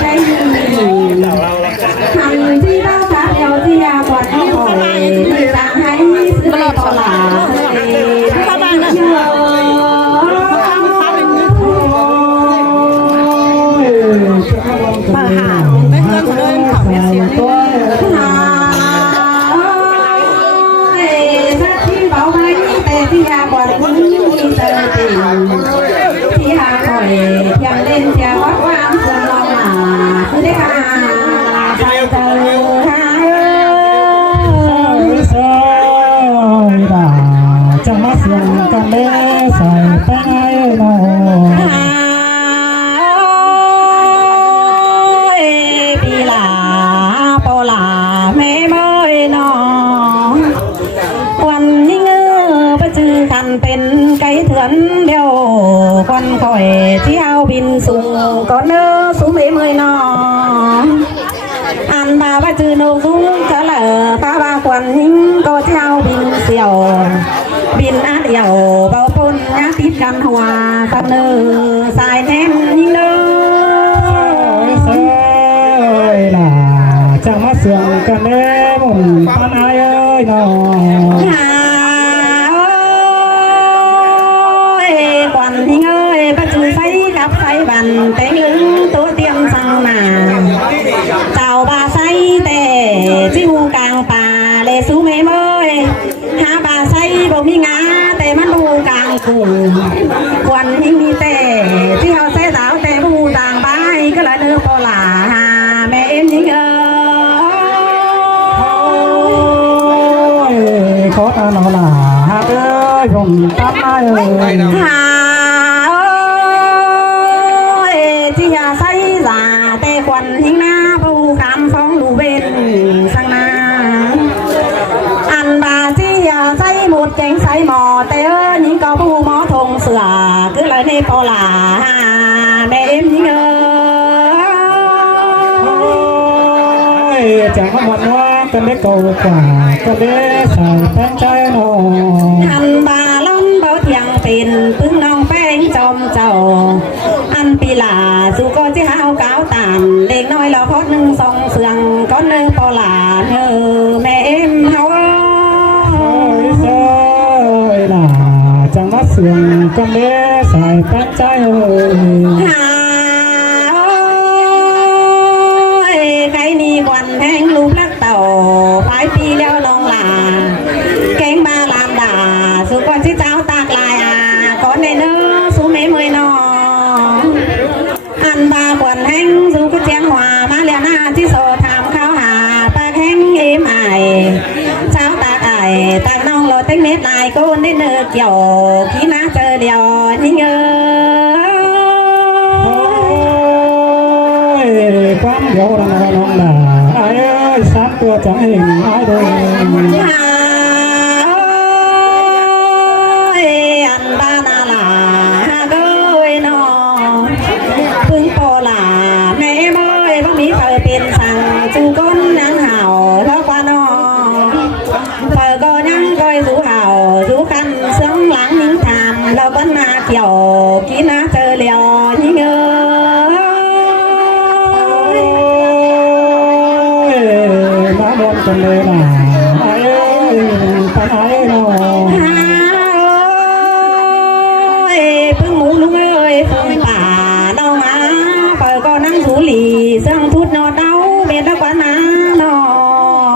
ได้ยินทำที่เราชัดเดียวที่ยาก่อนที่หอยจะให้ซื้อตลาดเข้าบ้านนะเชื่อมาหาไม่เงินเลยขอเสียงตัวที่ยาบอดคุณมีเจอติ่งที่หาคอยยังเล่นจะวัดความเสื่อมลงมาคือได้ค่ะใครเจอหาใส่ด่าจะมาเสียงกันเล่ใส่ไปไหนเนาะปีลาโปลาแม่เมยนอวันนี้เงือประจือกันเป็นไก่เถื่อนเดียวควันคอยที่เอาบินสูงก่อนเนื้อสูงเมยนออันบาประจือโนสูงจะเหล่อป้าบาควันยิ่งก็เจ้าบินเสี่ยวบินอาเดียวเบาปนยักติดกันหัวสับเนื้อสายแน่นยิ่งเนื้อใส่ด่าจะมาเสียงกันเล่หมุนปันไอ้เนาะควันที่เงยประจือใส่กับใส่บันเต็งลึงตัวเตรียมสั่งมาเจ้าบาใส่แต่ที่หูกลางป่าเลสูเมเมยหาบาใส่บ่มีงาแต่มันหูกลางกูควันที่มีแต่ที่เขาใส่สาวแต่หูต่างใบก็เลยเนื้อโปลาแม่เอ็มยิ่งขอตาหนอหนาฮะเอ้ยผมตั้งไอ้หาที่ยาใส่สาแต่ควันหิงหน้าผู้คำฟ้องดูเวนสังนาอันบาที่ยาใส่หมดแกงใส่หมอแต่ยิงก็ผู้หมอทงเสือคือเลยในโปลาแม่เอ็มยิงจะมาหมดว่ากันได้เก่ากว่ากันได้ใส่แป้งใจหนออันบาล้นเบาเทียงเป็นพึ่งน้องแป้งจอมเจ้าอันปีลาสู่ก็จะหาวก้าวตามเล็กน้อยเราพอดหนึ่งสองเสืองก้อนหนึ่งโปลาเธอแม่เอ็มเฮาใส่ด่าจะมาเสียงกันได้ใส่แป้งใจใครนี่ควันแทงลูกลักเต่าปลายปีแล้วน้องลาแกงบาลามด่าสุกอนที่เจ้าตากลายก่อนในเนื้อสูเมย์เมยนออันบาควันแทงสูก็เจียงหัวมาเลียหน้าที่โซทำข้าวหาปลาแข้งเอ็มไอเจ้าตากไอตากน้องโลเต็งเน็ตลายก้นได้เนื้อเกี่ยวขี้น้าเจอเดียวยิ่งความเดียวเราน้องด่าไอ้สามตัวจะให้ไอ้เดินอันบ้านาลาเกยนอพึ่งโปลาแม่เมยพ่อมีเธอเป็นสั่งจูก้นนางเห่าแล้วกว่านอเธอก็ยังก้อยสูเห่าสูกันเสียงหลังนิ่งทำเราก็นาเกี่ยวกินนะเจอเลียวยิ่งกันเลยนะไอ้ไปไหนเนาะพึ่งหมูลุงเอ้ยพึ่งป่าเนาะเปิดก็นั่งสูหลีเสื่องทุดนอเต้าเบียดกว่าน้าเนา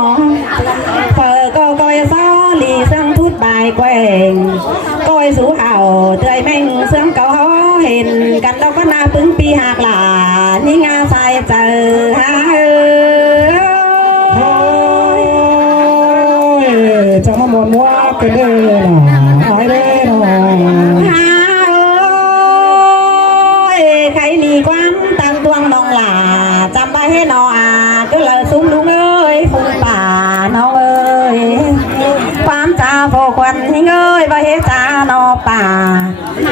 ะเปิดก็ก้อยซ้อหลีเสื่องทุดบายแกว่งก้อยสูเห่าเตยแม่งเสื่องเก่าเห็นกันเราก็น่าพึ่งปีหักหลานี่งาใส่เจอจะมาหมดว่ากันเลยนะไอ้เด้อใครมีความตั้งตวงน้องหลาจำไปให้นอก็เลยซุ้มลุงเอ้ยฟุ้งป่าน้องเอ้ยความจ่าโผควันให้เอ้ยไปให้จ่านอป่า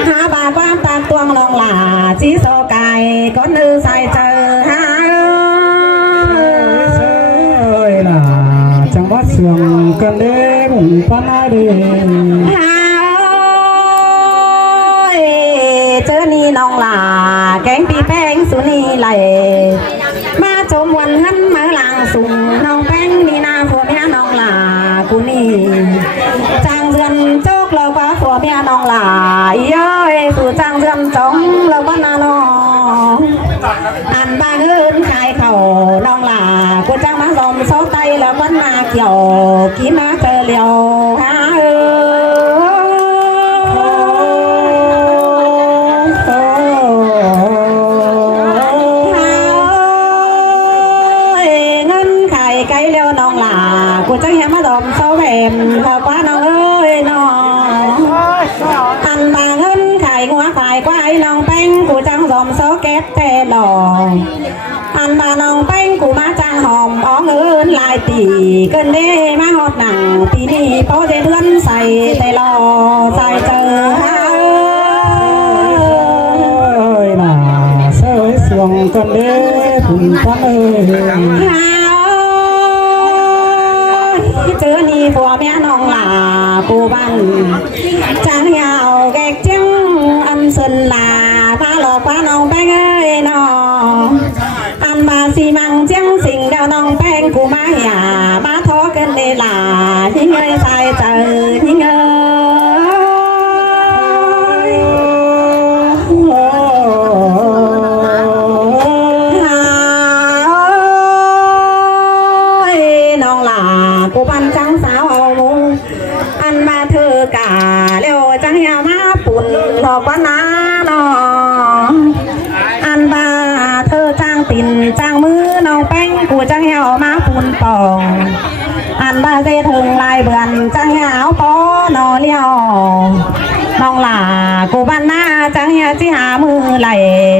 หาบาความตั้งตวงน้องหลาจีโซไก่ก้อนนือใส่เจอหาจังหวัดเสียงกันเด้หมุนปันไอเด้เจอนี่น้องหลาแกงปีแป้งสุนี ไหลมาชมวันหันมาหลังสุ่มน้องแป้งนี่นาผัวเมียน้องหลากูนี่จางเดือนโจกเราก็ผัวเมียน้องหลาเย้ยสู่จางเดือนจ้องเราก็นาน้องอันบางเอิญขายเขาน้องหลากูจังมาสมโซไตแล้วก็นาเกี่ยวกินมาเจอเลียวฮะกูจะเห็นมาดมเขาแหวนพอป้าน้องเอ้ยน้องอันบางเงินขายงัวขายควายน้องแป้งกูจังดมโซเก็ตแต่หล่ออันบาน้องแป้งกูมาจังหอมอ๋อเงินลายตีเกินเด้มาหอดหนังปีนี้โป้เดือนใส่แต่หล่อใส่เจอฮะน่าเสยสวงกันเด้คุณพ่อเอ้ยเจอนี่ผัวแม่น้องหลากูบันจางยาวแกกจังอันสนลาฟ้าหลอกฟ้าน้องแป้งเอ้ยน้องอันมาสีมังจังสิ่งเดาน้องแป้งกูมาหยามาท้อกันเลยหลาทิ้งเอ้ยใส่เจอทิ้งเอ้กูบันจังสาวเอามุงอันมาเธอกาเร็วจังยามาปุ่นหลอกว่านาหนออันบาเธอจ้างติ่นจ้างมือน้องแป้งกูจังยาวมาปุ่นปองอันบาเจถึงลายเบือนจังยาวปอนอเลี้ยวน้องหลากูบันหน้าจังยาจิหามือไหล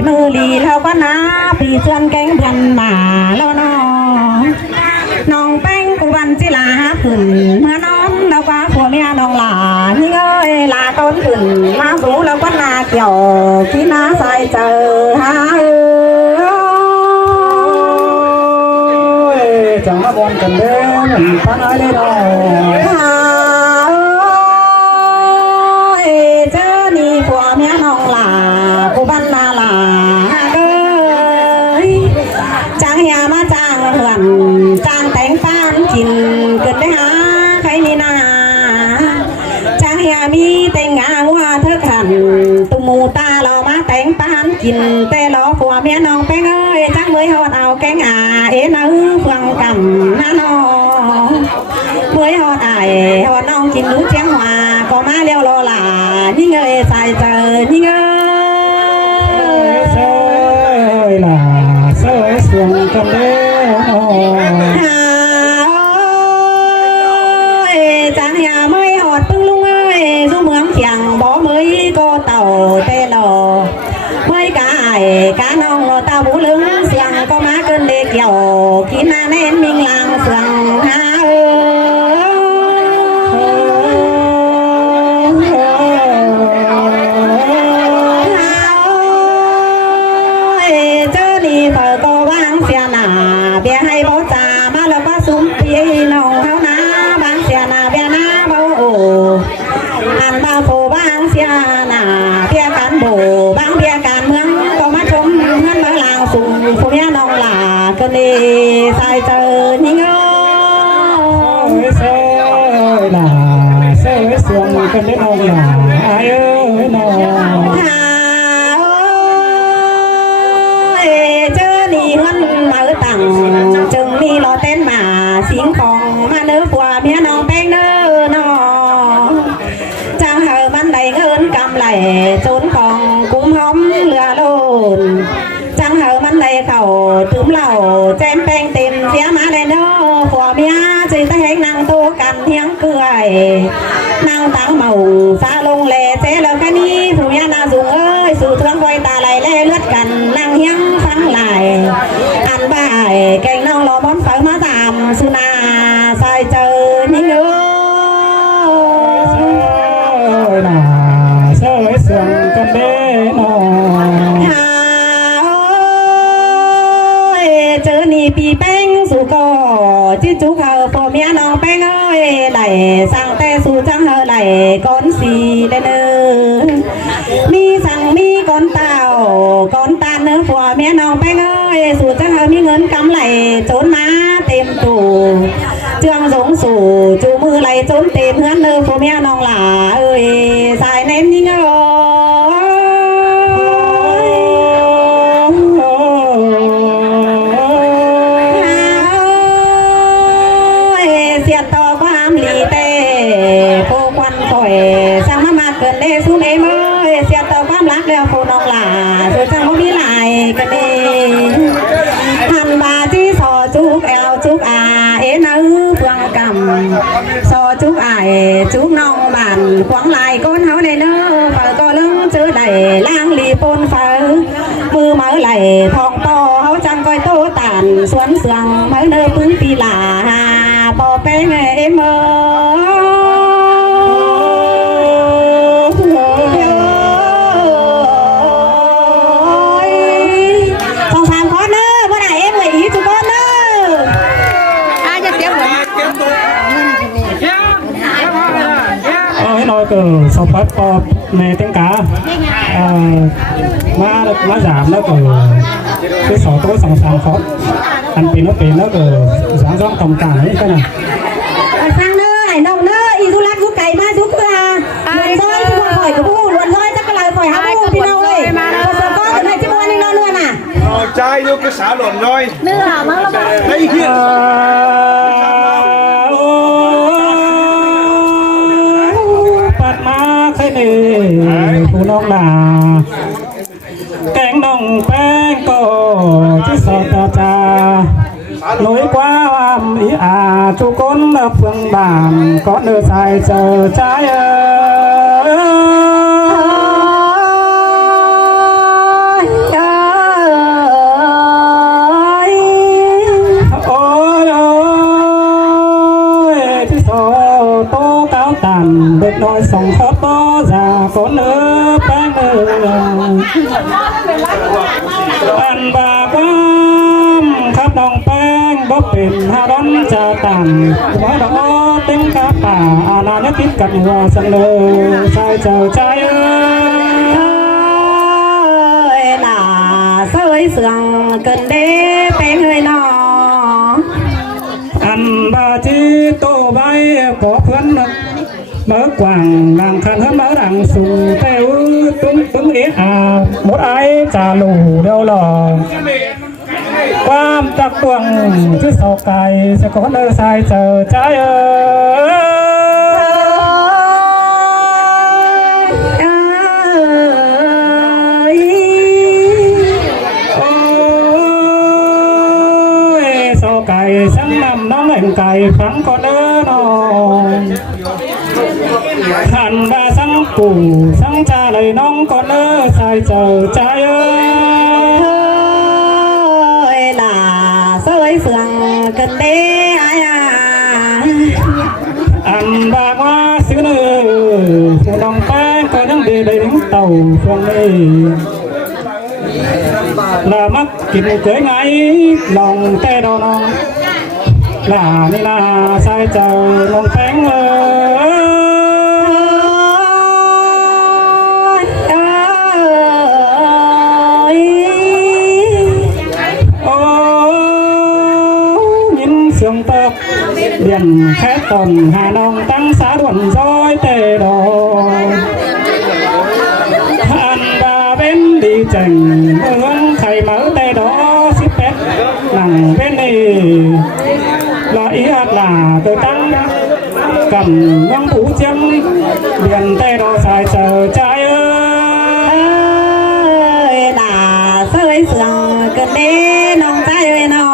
มือลีแล้วก็นาปีเตือนแกงเบือนมาแล้วน้องแป้งกูบันจิลาขึ้นเมื่อน้องแล้วก็ผัวเมียน้องหลานี่เอ้ยลาต้นขึ้นมาสูแล้วก็นาเกี่ยวที่นาใส่เจอฮะจังมาบอลกันเด้อป้าน้อยเลยน้องเจ้านี่ผัวเมียน้องหลากูบันนาหลาเอ้ยจังเฮียมาจ้างเหือนจ้างแต่งป้านกินเกิดได้หาใครนี่นาจังเฮียมีแต่งงานว่าเธอขันตุมูตาเรามาแต่งป้านกินแต่รอผัวเมียน้องแป้งเอ้ยจังเลยหอดเอาแกงเอ็นเฟืองกำน้าน้องเมื่อหอดหอดน้องกินรู้เชียงหัวก็มาเลี้ยวรอหลานี่เงยใส่เจอนี่เงยเสยล่ะเสยสวงกันเด้จังยาไม่หอดพึ่งลุงเอ้ยสู้เมืองเขียงบ่เมยก็เต่าเตลอเมยกายกาน้องเต่าบูลึงเสียงก็มาเกินเด็กเกี่ยวกินนาเน้นมิงลางเสียงหาเจ้านี่เปิดก็วางเสียหนาเบียให้บ่จ่ามาแล้วก็ซุ้มปีน้องเขานะบางเสียหนาเบียนะบ่โออันบาโฟบางเสียหนาเบียกันโบบางเบียกันเมืองก็มาชมเงินมาลางสุ่มผู้เมียน้องหลาก็นี่ใส่เจอนี่เงยเสยล่ะเสยสวงกันเด้น้องหลาเอ้ยน้องเจอนี่เงินมาตังจึงมีรอเต้นมาสิงของมาเนื้อผัวเมียน้องแป้งเนื้อน้องจังเหอมันได้เงินกำไหลจนของกุ้มหอมเรือโลนจังเหอมันได้เข่าตุ้มเหล่าแจมแป้งเต็มเสียมาเลยเนาะผัวเมียจีตะแหงนางโตกันเที่ยงเกลือยนางตังเมาซาลงเล่เจ๊แล้วแค่นี้ผู้เมียนาสูงเอ้ยสู่เทืองไวตาไหลเล่เลือดกันนางเฮียงฟังไหลอันบ่ายแกงน้องรอบอนฝังมาตามสุนาใส่เจอนี่เงยน่าเสยสวงกันเด้น้องเจอนี่ปีแป้งสู่ก็จิจุเขาผัวเมียน้องแป้งเอ้ยไหลสั่งแต่สู่จังเฮไหลก้อนสีได้เนื้อมีสั่งมีก้อนเต่าก้อนตาเนื้อผัว แม่น้องแป้งเอ้ยสู่จะมีเงินกำไหลโจนมาเต็มตู้เจืองสงสู่จูมือไหลโจนเต็มเฮือนเนอพ่อแม่น้องหลาเอ้ยสายเน้นยิ่งเอ้ยเสียต่อความหลีเต้โพควันข่อยสร้างมาเกินเด้สู้เมย์เอ้ยเสียต่อความรักแล้วพ่อน้องหลาสู่จังบ่มีหลายกันเด้ทันบาที่สอจุกแอลจุกอาเอ็นเพื่องกำสอจุกอายจุกน้องบ้านขวางลายก้นเฮาในเนื้อเปิดก็ลึงเจอได้ล่างลีปนเฝอมือมือไหลทองต่อเฮาจังก้อยโตตานสวนเสืองมือเนื้อพึ่งปีหลาปอแป้งเอ็มsau phát có mẹ tiếng cá má giảm nó cái sổ tối sòng sàng khó ăn pin nó giảm gió tổng cả ấy cái này sang nơi hải nông nơi y du lắc du cày ma du là luồn roi thì còn khỏi của bu luồn roi chắc là khỏi hao bu pin đâu ơi còn sợ con từ này chứ mua nên nó luôn à trai vô cái xã luồn roi nữa hả mang nó đây kia phụ nông là cánh đồng bén cổ chứ sợ ta cha lối qua ý chú con là phương bản có nơi dài chờ trái được nói sống khóc to già có nữa bánh ăn bà quam khắp đồng bánh bóp biển hà đón trà tàn nói đó tính khắp bà là nhất tiếp cận hòa sân lơ sai chờ trái ơi là sơi sườn cần đế bé người nọ ăn bà chi tô bay có phấn mở quàng làng khăn hết mở đằng sùng theo tướng ý một ai trả lù đeo lò quam tắc tuồng chứ sau cày sẽ có nơi sai chờ trái ơi sau cày sáng năm nó ngành cày phẳng con đỡ nó thành ba sáng củ sáng cha lời nóng con ơ sai chờ trái ơi là sơi sườn cần đế ai ăn ba hoa xứ nơi phụ đồng ta có những đề đến tàu phương này là mắc kịp cưới ngay lòng tê đồ non là nên là sai chờ lòng tén sương tóc biển khét tồn hà nông tăng xã đuẩn roi tề đồ ăn ba bên đi chành hướng thầy mở tề đó ship pet nằm bên này là ý là tôi tăng cầm ngón thủ chấm biển tề đồ xài chờ trái ơi là sơi sườn cần đế nông trái ơi nó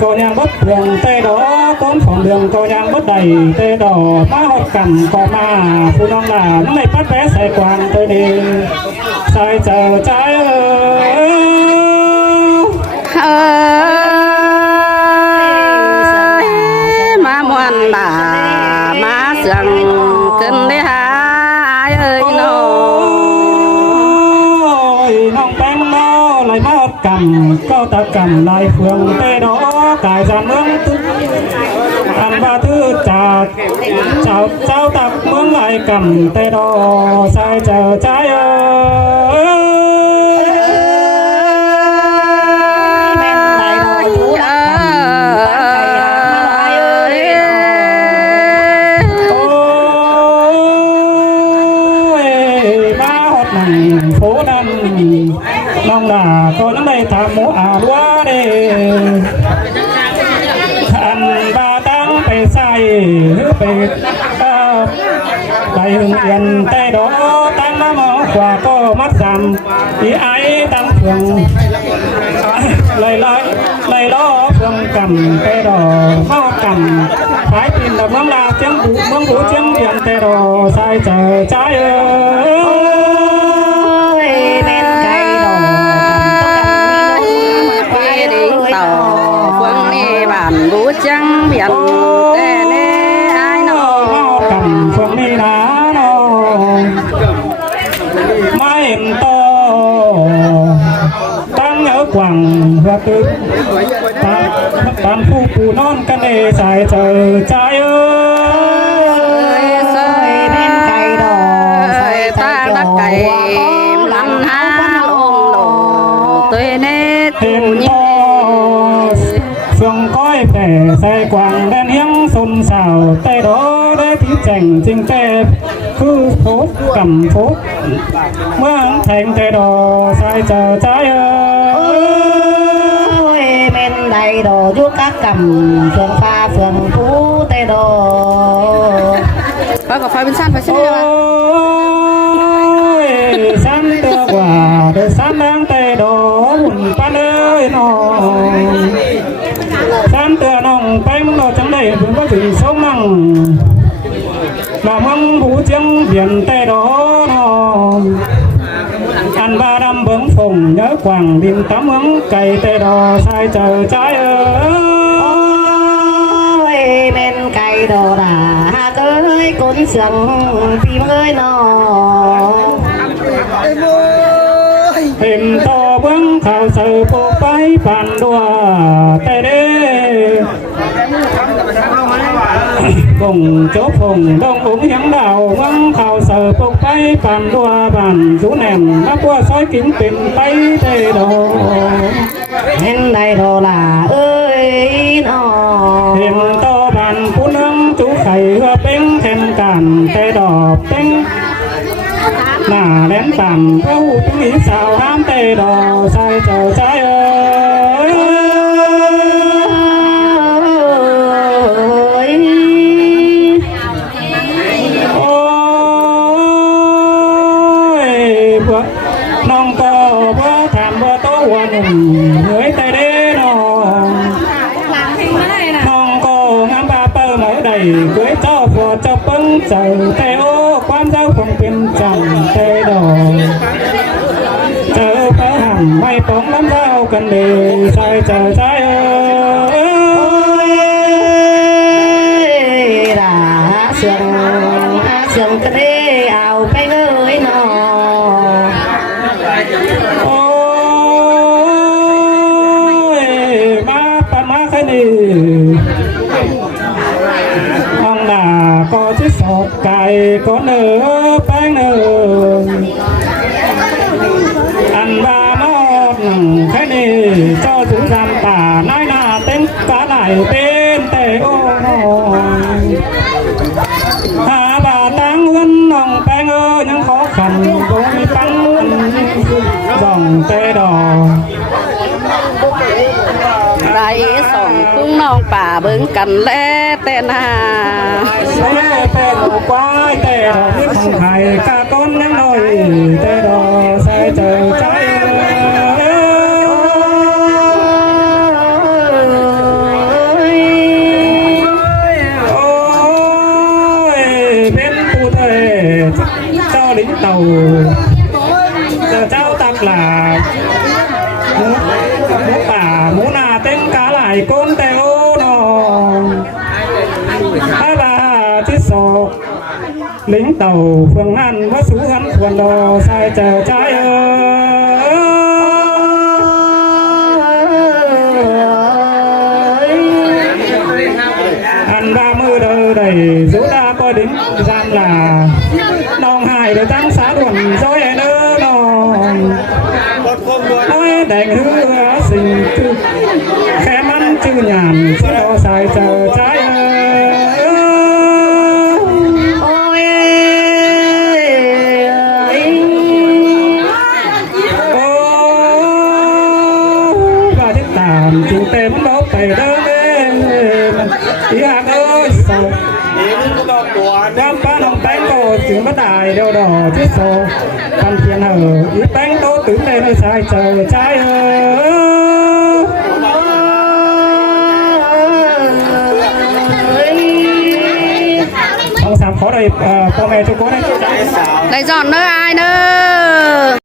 cô nhang bất đường tê đó con phòng đường cô nhang bất đầy tê đỏ má hột cằm có mà phụ nông là nó này bắt vé xe quàng tê đi sai chờ trái ơi má muôn là má sườn cân đấy hả ai ơi nó nông bánh nó lại má hột cằm câu ta cầm lại phường tê đó cài ra nướng ăn ba thứ trà chào เจ้าตักเมืองไหลcầmแต่ดอใส่เจอใจเอ้phố đầm nông đà có những đây thảm mũ ảo quá đi anh ba tăng phải sai phải đầy hương yên tay đó tăng nó mỏ quà có mắt giảm ý ái tăng phường lời đó phường cầm tay đỏ mau cầm phải tìm được mong là tiếng vũ mong vũ tiếng điện tay đỏ sai chờ trái ơi vũ trăng biển để nê ai nó cầm phương đi đá nó mai em to tăng nhớ quảng và tư tam phu phù non căn đề dài trời trái ơi bên cây đỏ ta đã cày lăn há lông lồ tôi nê thêm to phương coi vẻ say quàng đen hiếng xôn xào tay đó để thí chành chinh tê cứ phố cầm phố mưa thành tay đỏ sai chờ trái ơi bên đầy đồ giúp các cầm phường pha phường phú tây đồ có phải bên san phải xin đi đâu ôi san tơ quả để san đang tay đỏ buồn pan ơi nó san tơ nòng bánh nó chẳng đầy cũng có sự sống măng mà măng vũ trắng biển tay đó nó ăn ba đâm bướng phùng nhớ quàng điềm tắm ứng cày tay đỏ sai chờ trái ơi bên cây đồ đà hạ ơi cốn sương phim ơi nó hình to bướng khảo sự bộ bái bàn đùa tay đê cùng chỗ phùng đông uống hiếm đào vắng khảo sự bộ bái bàn đùa bàn rú nèm nắp qua sói kính tình tay tê đồ bên đầy đồ là ơi nó hình to bàn phú nâng chú khẩy và bánh thêm cản tê đỏ bánh nà lén bàn câu chú nghĩ sao ham tê đỏ sai chờ trái ơi ôi nông co bữa thảm bữa tố quần người tay đế nó nông co ngắm ba bơ mở đầy cưới cho phò cho bưng chờ tay ô quan giáo không bên chồng tay đỏ chờ bơ hẳn may bóng lắm giao cần đề sai chờ trái ơi đã sương tê ảo cái ơi nó ôi má pan má cái này ông là có chiếc sọt cày có nở bánh nở ăn ba mót cái này cho chú giam tả nói là tên cá lại tên tề ô hà bà tăng huân ông bánh ơi những khó khăn cũng bắn dòng tê đỏ đại sòng cung nongป่าเบิ่งกันแลแต่นา xe tê đỏ quá tê đỏ biết không hay cả con nhắn đôi tê đỏ xe chờ trái ôi bên tu thề cho lính tàu giờ trao tặng là mũ bà mũ nà tên cá lại con tê ô nó hai bà chiếc sổ lính tàu phường ăn có sú hắn quần đồ sai chờ trái ơi ăn 30 đời đầy dỗ đa bờ đỉnh gian là nòng hải để tăng xá luận dối nơ nòng nói đành hứa sinh tư khẽ mắn chữ nhàn xin đó xài chờ trái ôi và thiết tạm chịu tên đó tay đỡ ý hạt ơi sao đám ba nòng tánh cô chuyện bất đại đều đỏ thiết sâu căn thiên hở ý tánh đô tướng lên nơi sai chờ trái không sao khó đâyพ่อแม่ทุกคนได้ ได้giòn nữa ai nữa